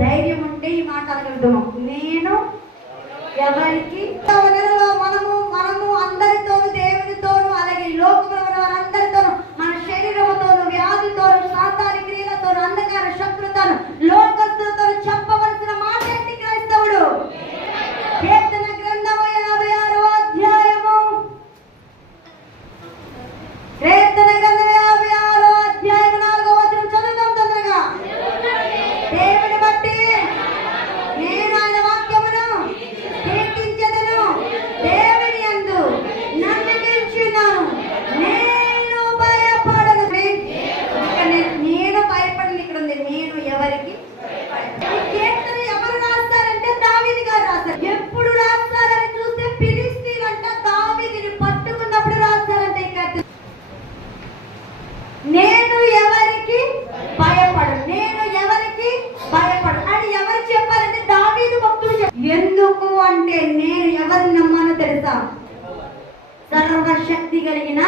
ధైర్యం ఉంటే ఈ మాట అనగలుగుతున్నాం నేను ఎవరికి ఎందుకు అంటే నేను ఎవరిని నమ్మానో తెలుసా? సర్వశక్తి కలిగిన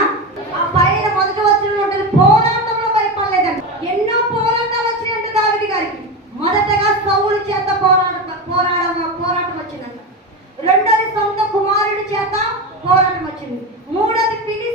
ఆ పైన మొదటి వచ్చిన పోరాటంలో పరిపడలేదండి ఎన్నో పోరాటాలు వచ్చినట్టు దావిడి గారికి. మొదటగా సౌలు చేత పోరాట పోరాడ పోరాటం వచ్చిందంట. రెండోది సొంత కుమారుడి చేత పోరాటం వచ్చింది. మూడోది పిలి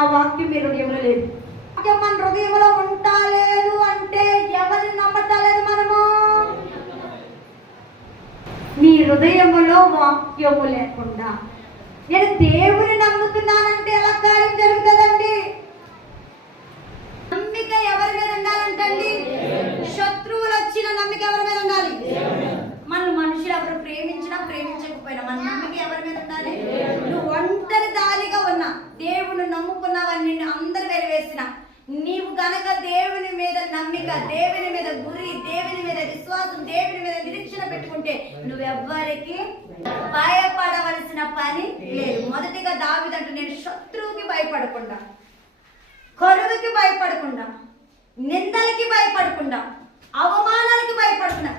ఆ వాక్యం మీ హృదయంలో లేదు. వాక్యం మన హృదయంలో ఉంటలేదు అంటే ఎవరిని నమ్మటలేదు మనము. మీ హృదయములో వాక్యము లేకుండా నేను దేవుని నమ్ముతున్నానంటే ఎలా కార్యం జరుగుతుందండి? నమ్మిక ఎవరి మీద ఉండాలంటండి? శత్రువులు వచ్చిన నమ్మిక ఎవరి మీద ఉండాలి? మన మనుషులు ఎవరు ప్రేమించినా ప్రేమించకపోయినా మన నమ్మిక ఎవరి మీద ఉండాలి? ఉన్నావని నిన్ను అందరు వెలివేసిన నీవు గనక దేవుని మీద నమ్మిక దేవుని మీద గురి దేవుని మీద విశ్వాసం దేవుని మీద నిరీక్షణ పెట్టుకుంటే నువ్వెవ్వరికి భయపడవలసిన పని లేదు. మొదటిగా దావిదంటూ నేను శత్రువుకి భయపడకుండా కరువుకి భయపడకుండా నిందలకి భయపడకుండా అవమానాలకి భయపడుతున్నా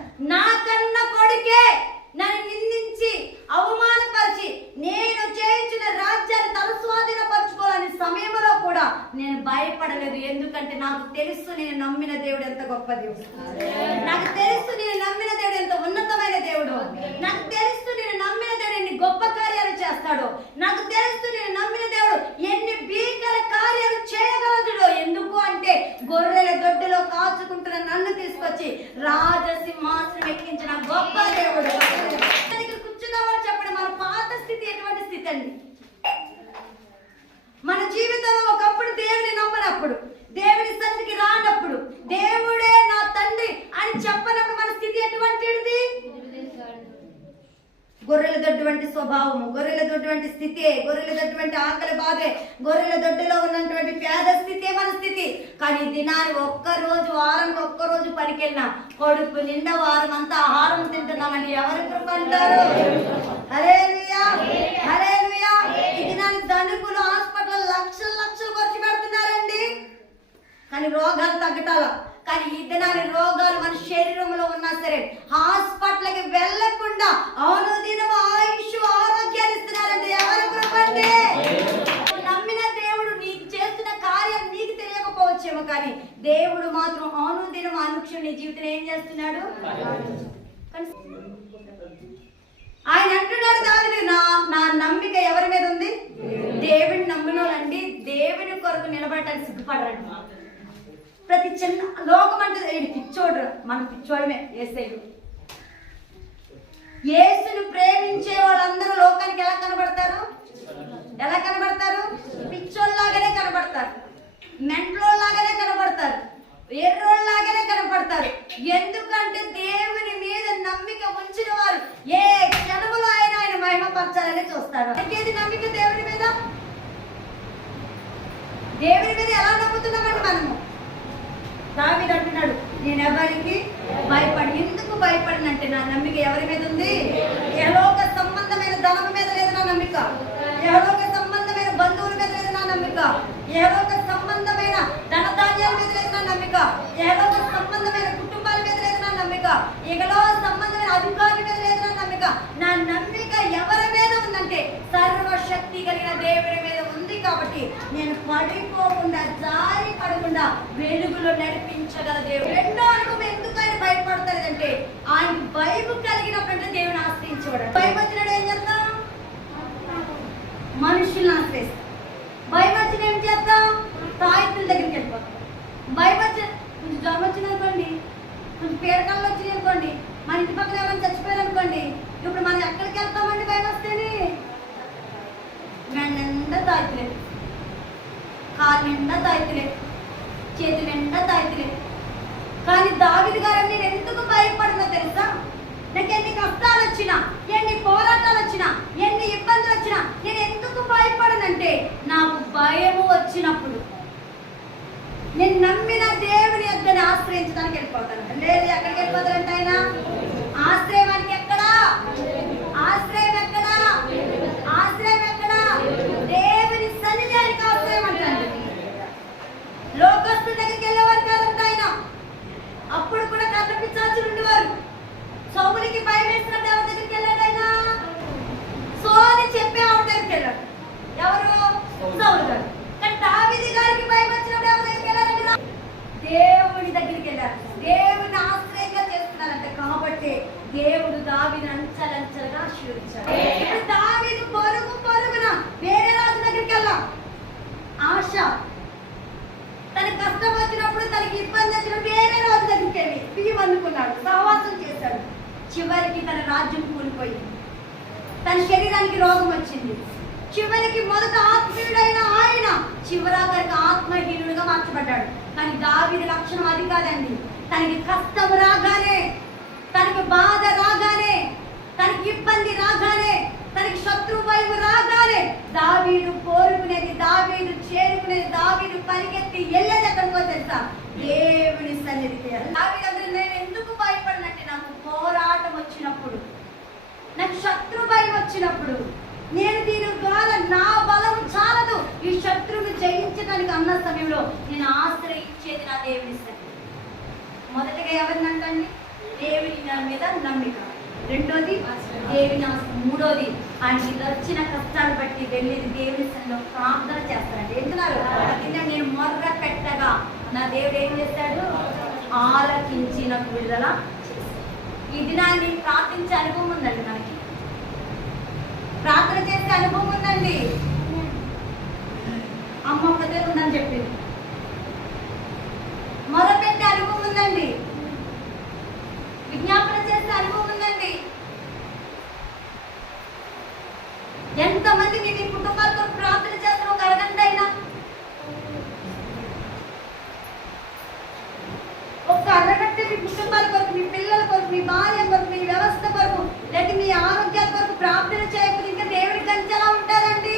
com Deus. Amém. గొర్రెల దొడ్డు వంటి స్వభావము గొర్రెల దొడ్డు వంటి స్థితి గొర్రెల దొడ్డు వంటి ఆకలి బాధే గొర్రెల దొడ్డులో ఉన్నటువంటి పేద స్థితి మన స్థితి. కానీ దినాన్ని ఒక్క రోజు వారానికి ఒక్క రోజు పనికెళ్ళినా కొడుకు నిండా వారం అంతా ఆహారం తింటున్నామని ఎవరి కృప అంటారు హల్లెలూయా! హల్లెలూయా! ఈ దినాన్ని ధనికులు హాస్పిటల్ లక్షలు లక్షలు ఖర్చు కానీ రోగాలు తగ్గటాల కానీ ఈ రోగాలు మన శరీరంలో ఉన్నా సరే హాస్పిటల్కి వెళ్ళకుండా అవును దినం ఆయుష్ ఆరోగ్యాన్ని ఇస్తున్నారండి ఎవరు కృపండి? నమ్మిన దేవుడు నీకు చేస్తున్న కార్యం నీకు తెలియకపోవచ్చేమో కానీ దేవుడు మాత్రం అవును దినం అనుక్షణ నీ జీవితం ఏం చేస్తున్నాడు? ఆయన అంటున్నాడు దాని నా నా నమ్మిక ఎవరి మీద ఉంది? దేవుని నమ్మినోళ్ళండి. దేవుని కొరకు నిలబడటానికి సిగ్గుపడరండి. ప్రతి చిన్న లోకం అంటే ఈడు పిచ్చోడు మన పిచ్చోడమే ఏసైడు ఏసును ప్రేమించే వాళ్ళందరూ లోకానికి ఎలా కనబడతారు? ఎలా కనబడతారు? పిచ్చోళ్ళలాగానే కనబడతారు. మెంట్లోలాగానే కనబడతారు. ఎర్రోళ్ళలాగానే కనబడతారు. ఎందుకంటే దేవుని మీద నమ్మిక ఉంచిన వారు ఏ క్షణములో ఆయన ఆయన మహిమపరచాలని చూస్తారు. ఇంకేది నమ్మిక దేవుని మీద. దేవుని మీద ఎలా నమ్ముతున్నామండి మనము? దావీదు అంటున్నాడు. నేను ఎవరికి భయపడి ఎందుకు భయపడినంటే నా నమ్మిక ఎవరి మీద ఉంది? ఎలోక సంబంధమైన ధనం మీద లేదు నా నమ్మిక. ఎలోక సంబంధమైన బంధువుల మీద లేదు నా నమ్మిక. ఎలోక సంబంధమైన ధనధాన్యాల మీద లేదు నా నమ్మిక. ఎలోక సంబంధమైన కుటుంబాల మీద లేదు నా నమ్మిక. ఎగలో సంబంధమైన అధికారుల మీద లేదు నా నమ్మిక. నా నమ్మిక ఎవరి సర్వశక్తి కలిగిన దేవుని మీద ఉంది కాబట్టి నేను పడిపోకుండా జారి పడకుండా వెలుగులో నడిపించగల దేవుడు. రెండో అనుభవం ఎందుకు ఆయన భయపడతాడంటే ఆయన భయం కలిగినప్పుడు దేవుని ఆశ్రయించబడ భయం వచ్చినాడు ఏం చేద్దాం మనుషుల్ని ఆశ్రయిస్తాం. భయం వచ్చిన ఏం చేద్దాం తాయితుల దగ్గరికి వెళ్ళిపోతాం. భయం వచ్చి కొంచెం జ్వరం వచ్చింది అనుకోండి కొంచెం పేరకాళ్ళు వచ్చినాయి అనుకోండి మన ఇంటి పక్కన ఎవరైనా చచ్చిపోయారు అనుకోండి ఇప్పుడు మనం ఎక్కడికి వెళ్తామండి భయం వస్తేనే మెడ నిండా తాయితులే కాలు నిండా తాయితులే చేతి నిండా తాయితులే కానీ దావిది గారు నేను ఎందుకు భయపడిన తెలుసా? నాకు ఎన్ని కష్టాలు వచ్చినా ఎన్ని పోరాటాలు వచ్చినా ఎన్ని ఇబ్బందులు వచ్చినా నేను ఎందుకు భయపడనంటే నాకు భయము వచ్చినప్పుడు. నేను నమ్మిన దేవుని యొక్కని ఆశ్రయించడానికి వెళ్ళిపోతాను. లేదు ఎక్కడికి వెళ్ళిపోతారంటే ఆయన? ఆశ్రయానికి ఎక్కడా? ఆశ్రయం ఎక్కడ ఆశ్రయం ఎక్కడా దేవుని సన్నిధానికి ఆశ్రయం అంటాడు లోకస్తుల దగ్గరికి వెళ్ళేవారు కాదంట ఆయన అప్పుడు కూడా కళ్ళ పిచ్చాచులు ఉండేవారు సౌమునికి భయం వేసినప్పుడు ఎవరి దగ్గరికి వెళ్ళాడు ఆయన సోని చెప్పి ఆవిడ దగ్గరికి వెళ్ళాడు ఎవరు సౌలు గారు కానీ దావీదు గారికి భయం వచ్చినప్పుడు ఎవరి దగ్గరికి వెళ్ళారండి రా- దేవుడి దగ్గరికి వెళ్ళారు దేవుని ఆశ్రయంగా చేస్తున్నారంట కాబట్టి దేవుడు దావిని అంచలంచలుగా ఆశీర్వదించాడు ఇప్పుడు దావీదు పరుగు పరుగున వేరే రాజు దగ్గరికి వెళ్ళాం ఆశ తన కష్టం వచ్చినప్పుడు తనకి ఇబ్బంది వచ్చినప్పుడు వేరే రాజు దగ్గరికి వెళ్ళి బియ్యం అందుకున్నాడు సహవాసం చేశాడు. చివరికి తన రాజ్యం కూలిపోయింది. తన శరీరానికి రోగం వచ్చింది. చివరికి మొదట ఆత్మీయుడైన ఆయన చివరాఖరికి ఆత్మహీనుడిగా మార్చబడ్డాడు. కానీ దావిది లక్షణం అది కాదండి. తనకి కష్టం రాగానే తనకి బాధ రాగానే తనకి ఇబ్బంది రాగానే తనకి శత్రు వైపు రాగానే దావీదు కోరుకునేది దావీదు చేరుకునేది దావీదు పరిగెత్తి వెళ్ళేది ఎక్కడికో తెలుసా దేవుని సన్నిధికి దావీదు నేను ఎందుకు భయపడినంటే నాకు పోరాటం వచ్చినప్పుడు నాకు శత్రు భయం వచ్చినప్పుడు నేను దీని ద్వారా నా బలం చాలదు. ఈ శత్రువుని జయించడానికి అన్న సమయంలో నేను ఆశ్రయించేది నా దేవుని సన్నిధి. మొదటగా ఎవరిని అంటండి? దేవుని నా మీద నమ్మిక. రెండోది దేవుని మూడోది ఆయన ఆయనకి వచ్చిన కష్టాలు బట్టి వెళ్ళి దేవుని సన్నిధిలో ప్రార్థన చేస్తారండి. ఎందున్నారు కింద నేను మొర్ర పెట్టగా నా దేవుడు ఏం చేస్తాడు ఆలకించి నాకు విడుదల ఈ దినాన్ని ప్రార్థించే అనుభవం ఉందండి మనకి. ప్రార్థన చేసే అనుభవం ఉందండి. అమ్మ ఒక్కతే ఉందని చెప్పింది. మొదలుపెట్టే అనుభవం ఉందండి. విజ్ఞాపన చేసే అనుభవం ఉందండి. ఎంతమంది మీ కుటుంబాలతో ప్రార్థన చేసిన ఒక అరగంట అయినా? ఒక అరగంట మీ కుటుంబాల కొరకు మీ పిల్లల కొరకు మీ భార్య కొరకు మీ వ్యవస్థ కొరకు లేకపోతే మీ ఆరోగ్యాల కొరకు ప్రార్థన చేయకపోతే ఇంకా దేవుడి కంచెలా ఉంటారండి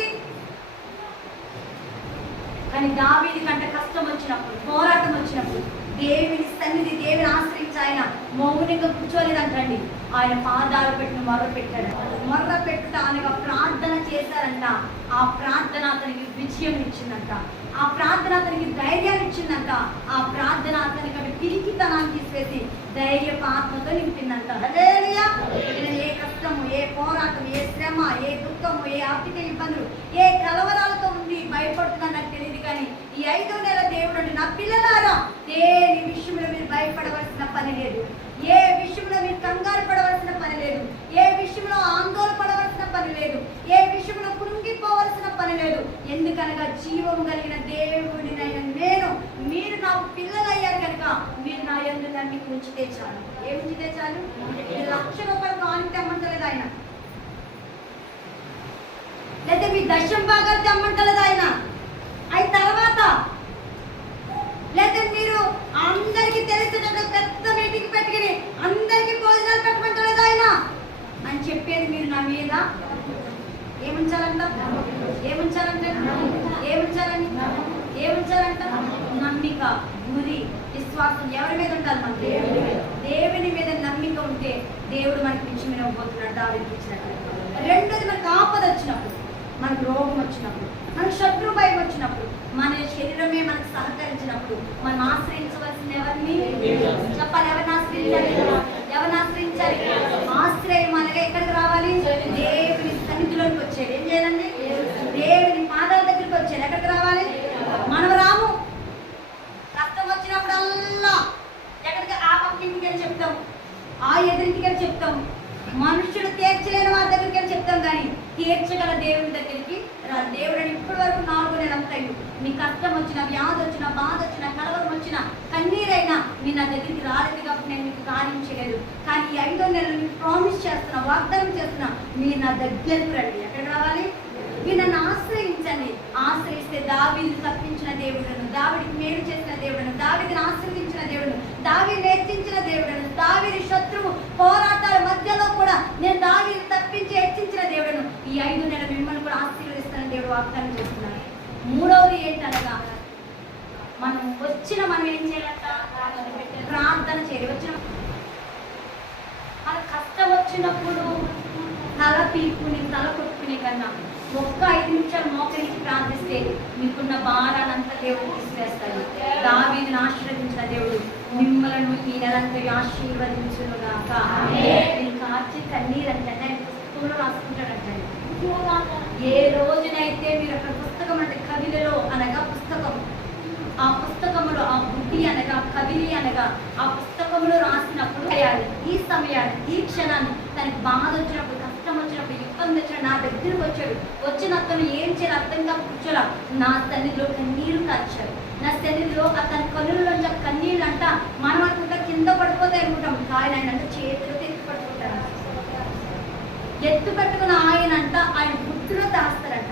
కానీ దావీది కంటే కష్టం వచ్చినప్పుడు పోరాటం వచ్చినప్పుడు దేవుని సన్నిధి దేవుని ఆశ్రయించి ఆయన మౌనిగా కూర్చోలేదంటండి. ఆయన పాదాలు పెట్టిన మొర్ర పెట్టాడు. మొర్ర పెట్టడానికి ప్రార్థన చేశారంట. ఆ ప్రార్థన అతనికి విజయం ఇచ్చిందంట. ఆ ప్రార్థన అతనికి ధైర్యాన్ని ఇచ్చిందంట. ఆ ప్రార్థన అతనికి అవి పిరికితనాన్ని తీసివేసి ధైర్యపు ఆత్మతో నింపిందంట ఏ కష్టము ఏ పోరాటం ఏ శ్రమ ఏ దుఃఖము ఏ ఆర్థిక ఇబ్బందులు ఏ కలవరాలతో ఉండి భయపడుతున్నా నాకు తెలియదు కానీ ఈ ఐదో నెల దేవుడు అంటే నా పిల్లలారా దేని విషయంలో మీరు భయపడవలసిన పని లేదు. ఏ విషయంలో మీరు కంగారు పడ పని లేదు ఏ విషయంలో ఆందోళన పడవలసిన పని లేదు. ఏ విషయంలో కృంగిపోవలసిన పని లేదు. ఎందుకనగా జీవము కలిగిన దేవుడినైన నేను మీరు నా పిల్లలయ్యారు కనుక మీరు నా ఎందు నన్ను ఉంచితే చాలు ఏం ఉంచితే చాలు లక్ష రూపాయలు కాని తెమ్మంటలేదు ఆయన. లేదా మీ దశం బాగా తెమ్మంటలేదు ఆయన. అయిన తర్వాత లేదా మీరు అందరికి తెలిసినట్టు పెద్ద మీటింగ్ పెట్టుకుని అందరికి భోజనాలు పెట్టమంటలేదు ఆయన అని చెప్పేది మీరు నా మీద ఏముంచాలంట ఏముంచాలంట ఏముంచాలని ఏముంచాలంట నమ్మిక గురి విశ్వాసం ఎవరి మీద ఉండాలి మన దేవుని మీద నమ్మిక ఉంటే దేవుడు మనకి పిచ్చి మీద పోతున్నాడు దావికి ఇచ్చినట్టు రెండోది మనకు ఆపద వచ్చినప్పుడు మనకు రోగం వచ్చినప్పుడు మనకు శత్రు భయం వచ్చినప్పుడు మన శరీరమే మనకు సహకరించినప్పుడు మనం ఆశ్రయించవలసిన ఎవరిని? చెప్పాలి ఎవరిని ఆశ్రయించాలి? ఎవరిని ఆశ్రయించాలి? ఆశ్రయం అనగా ఎక్కడికి రావాలి? దేవుని సన్నిధిలోకి వచ్చేది. ఏం చేయాలండి? దేవుని పాదాల దగ్గరికి వచ్చేది. ఎక్కడికి రావాలి? మనం రాము. కష్టం వచ్చినప్పుడల్లా ఎక్కడికి ఆ పక్కింటికి వెళ్ళి చెప్తాం ఆ ఎదురింటికి వెళ్ళి చెప్తాం మనుషుడు తీర్చలేని వారి దగ్గరికి వెళ్ళి చెప్తాం కానీ తీర్చగల దేవుని దగ్గరికి రా దేవుడు అని ఇప్పటి వరకు నీ కష్టం వచ్చిన వ్యాధి వచ్చిన బాధ వచ్చిన కలవరం వచ్చిన కన్నీరైనా నీ నా దగ్గరికి రాలేదు కాబట్టి నేను మీకు కార్యం చేయలేదు. కానీ ఈ ఐదో నెలలు మీకు ప్రామిస్ చేస్తున్నా వాగ్దానం చేస్తున్నా మీరు నా దగ్గరకు రండి. ఎక్కడ రావాలి? మీరు నన్ను ఆశ్రయించండి. ఆశ్రయిస్తే దావీని తప్పించిన దేవుడను దావిడికి మేలు చేసిన దేవుడను దావిని ఆశ్రయించిన దేవుడను దావిని హెచ్చించిన దేవుడను దావిని శత్రువు పోరాటాల మధ్యలో కూడా నేను దావిని తప్పించి హెచ్చించిన దేవుడను. ఈ ఐదు నెలల మిమ్మల్ని కూడా ఆశీర్వదిస్తున్న దేవుడు వాగ్దానం చేస్తున్నాను మూడవది ఏంటనగా మనం వచ్చిన మనం ఏం చేయాలంట? ప్రార్థన చేయాలి. వచ్చిన మన కష్టం వచ్చినప్పుడు తల పీక్కుని తల కొట్టుకునే కన్నా ఒక్క ఐదు నిమిషాలు మోకరించి ప్రార్థిస్తే మీకున్న భారానంతా దేవుడు తీసివేస్తాడు దావీదుని ఆశీర్వదించిన దేవుడు మిమ్మలను ఈ నెలంతా ఆశీర్వదించును గాక నేను కార్చి కన్నీరు అంటే ఆయన పుస్తకంలో రాసుకుంటాడంటే ఏ రోజునైతే మీరు అక్కడ పుస్తకం అంటే కవిలలో అనగా పుస్తకం ఆ పుస్తకములో ఆ బుద్ధి అనగా కవిని అనగా ఆ పుస్తకములో రాసినప్పుడు చేయాలి ఈ సమయాన్ని ఈ క్షణాన్ని తనకి బాధ వచ్చినప్పుడు కష్టం వచ్చినప్పుడు ఇబ్బంది వచ్చినప్పుడు నా దగ్గరకు వచ్చాడు. వచ్చిన అతను ఏం చేయాలి అర్థంగా కూర్చోలా నా సన్నిధిలో కన్నీరు కాచాడు నా సన్నిధిలో అతని కన్నులలోంచి ఆ కన్నీళ్ళు అంట మనం అనుకుంటా కింద పడిపోతాయి అనుకుంటాం. కానీ ఆయన అంటే చేతులు ఎత్తి పట్టుకుంటారు ఎత్తు పెట్టుకున్న ఆయన అంతా ఆయన బుద్ధిలో దాస్తారట.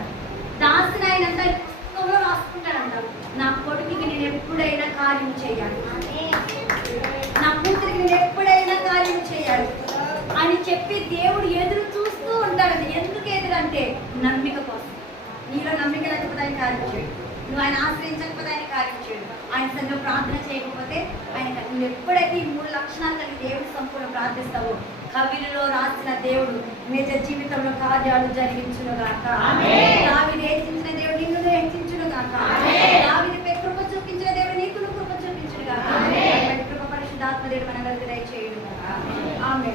దాసిన ఆయన అంట పుస్తకంలో రాసుకుంటాడంట నా కొడుకుకి నేను ఎప్పుడైనా కార్యం చేయాలి. నా కూతురికి నేను ఎప్పుడైనా కార్యం చేయాలి. అని చెప్పి దేవుడు ఎదురు చూస్తూ ఉంటాడు. అది ఎందుకు ఎదురంటే నమ్మిక కోసం. నీలో నమ్మిక లేకపోతే ఆయన కార్యం చేయాలి నువ్వు ఆయన ఆశ్రయించకపోతే ఆయన కార్యం చేయడు. ఆయన సరిగ్గా ప్రార్థన చేయకపోతే ఆయన నువ్వు ఎప్పుడైతే ఈ మూడు లక్షణాలు కలిగి దేవుడి సంపూర్ణ ప్రార్థిస్తావో కవిలో రాసిన దేవుడు నిజ జీవితంలో కార్యాలు జరిగించును గాక. దావిని హెచ్చించిన దేవుడు నిన్ను హెచ్చించును గాక. దావిని కృప చూపించిన దేవుడు నీకు కృప చూపించును గాక. కృప పరిశుద్ధాత్మ దేవుడు మన దయచేయుడు గాక. ఆమె